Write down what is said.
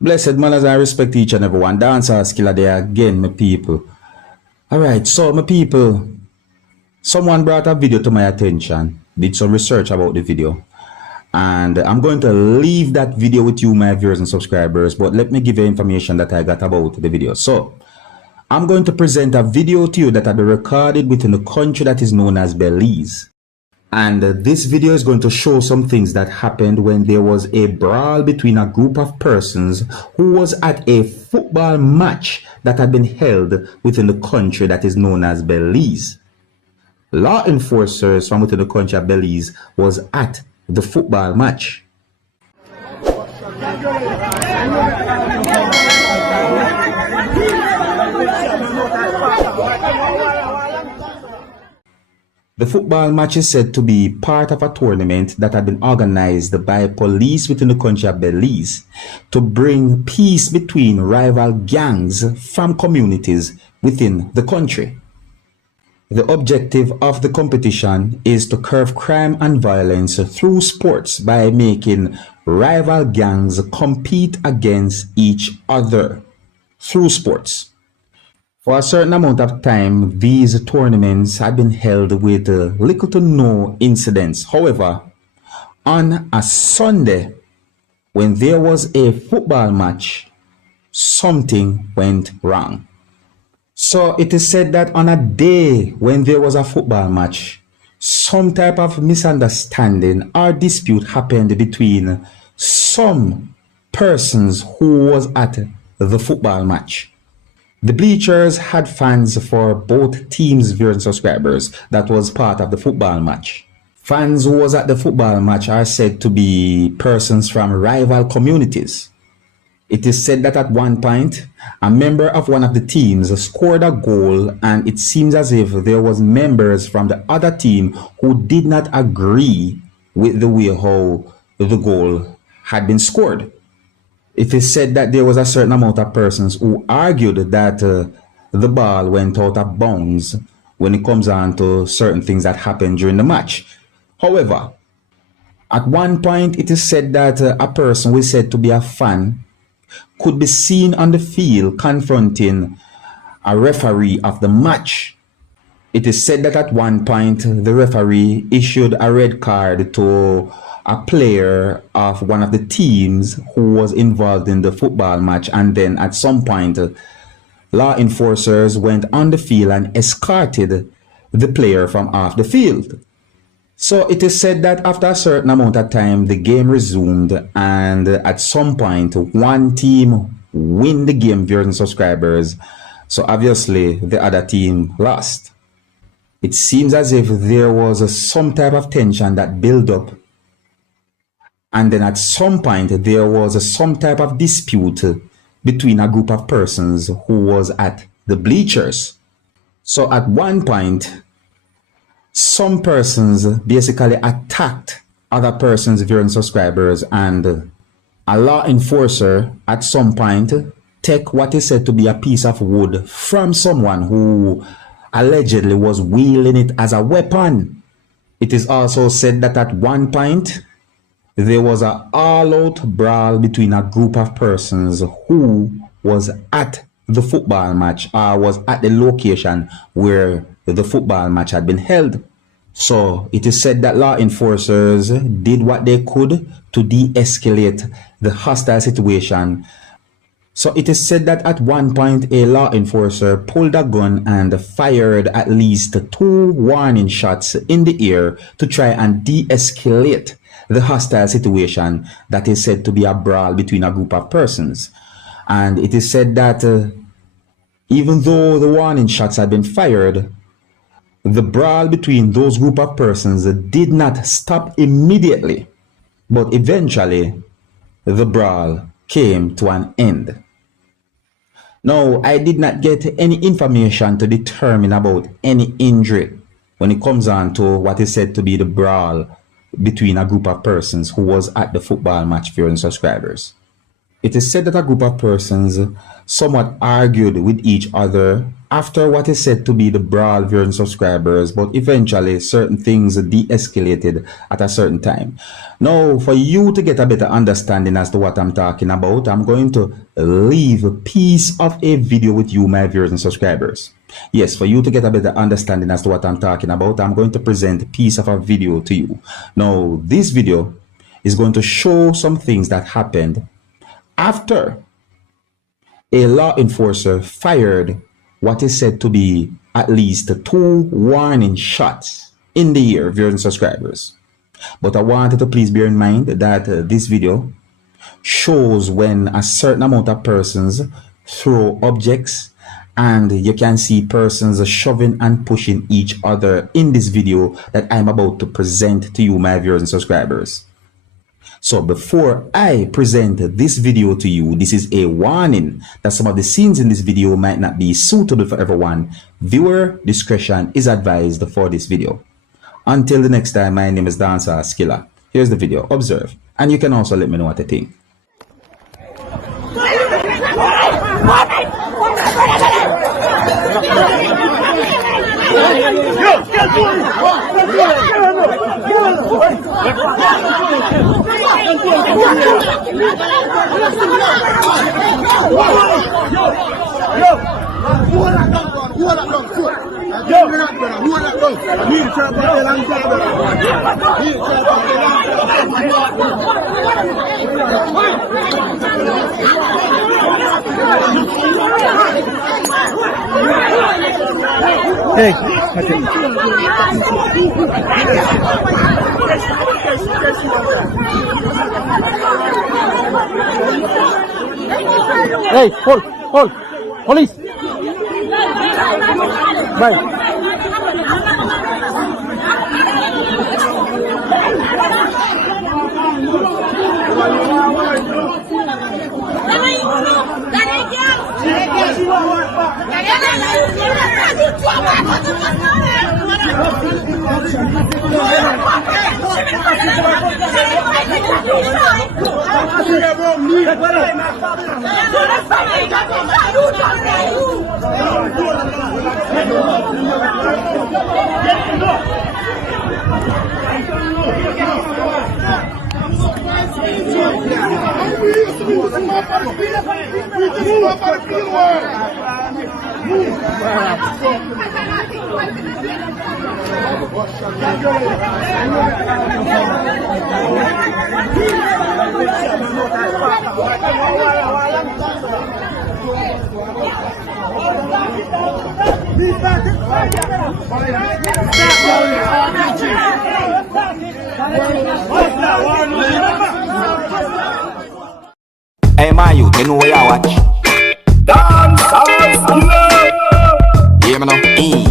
Blessed manners and respect each and every one. Dancehall skilla there again, my people. Alright, so my people, someone brought a video to my attention, did some research about the video, and I'm going to leave that video with you, my viewers and subscribers, but let me give you information that I got about the video. So, I'm going to present a video to you that had been recorded within the country that is known as Belize. And this video is going to show some things that happened when there was a brawl between a group of persons who was at a football match that had been held within the country that is known as Belize. Law enforcers from within the country of Belize was at the football match. The football match is said to be part of a tournament that had been organized by police within the country of Belize to bring peace between rival gangs from communities within the country. The objective of the competition is to curb crime and violence through sports by making rival gangs compete against each other through sports. For a certain amount of time, these tournaments had been held with little to no incidents. However, on a Sunday, when there was a football match, something went wrong. So it is said that on a day when there was a football match, some type of misunderstanding or dispute happened between some persons who was at the football match. The bleachers had fans for both teams' viewers and subscribers that was part of the football match. Fans who was at the football match are said to be persons from rival communities. It is said that at one point, a member of one of the teams scored a goal, and it seems as if there was members from the other team who did not agree with the way how the goal had been scored. It is said that there was a certain amount of persons who argued that the ball went out of bounds when it comes on to certain things that happened during the match. However, at one point it is said that a person who is said to be a fan could be seen on the field confronting a referee of the match. It is said that at one point the referee issued a red card to a player of one of the teams who was involved in the football match, and then at some point law enforcers went on the field and escorted the player from off the field. So it is said that after a certain amount of time the game resumed, and at some point one team win the game, viewers and subscribers, so obviously the other team lost. It seems as if there was some type of tension that built up, and then at some point there was some type of dispute between a group of persons who was at the bleachers. So at one point, some persons basically attacked other persons, viewers and subscribers, and a law enforcer at some point take what is said to be a piece of wood from someone who allegedly was wielding it as a weapon. It is also said that at one point there was an all-out brawl between a group of persons who was at the football match or was at the location where the football match had been held. So it is said that law enforcers did what they could to de-escalate the hostile situation. So it is said that at one point a law enforcer pulled a gun and fired at least 2 warning shots in the air to try and de-escalate the hostile situation that is said to be a brawl between a group of persons. And it is said that even though the warning shots had been fired, the brawl between those group of persons did not stop immediately, but eventually the brawl came to an end. Now, I did not get any information to determine about any injury when it comes on to what is said to be the brawl between a group of persons who was at the football match, viewers and subscribers. It is said that a group of persons somewhat argued with each other after what is said to be the Brawl viewing subscribers, but eventually certain things de-escalated at a certain time. Now, for you to get a better understanding as to what I'm talking about, I'm going to leave a piece of a video with you, my viewers and subscribers. Yes, for you to get a better understanding as to what I'm talking about, I'm going to present a piece of a video to you. Now, this video is going to show some things that happened after a law enforcer fired what is said to be at least 2 warning shots in the air, viewers and subscribers. But I wanted to please bear in mind that this video shows when a certain amount of persons throw objects, and you can see persons shoving and pushing each other in this video that I'm about to present to you, my viewers and subscribers. So before I present this video to you, this is a warning that some of the scenes in this video might not be suitable for everyone. Viewer discretion is advised for this video. Until the next time, my name is Dancehall Skilla. Here's the video, observe, and you can also let me know what you think. Hey, hey, hold, police. Right. Hey, my youth, you know where you watch? Dancehall, skilla. Yeah, man.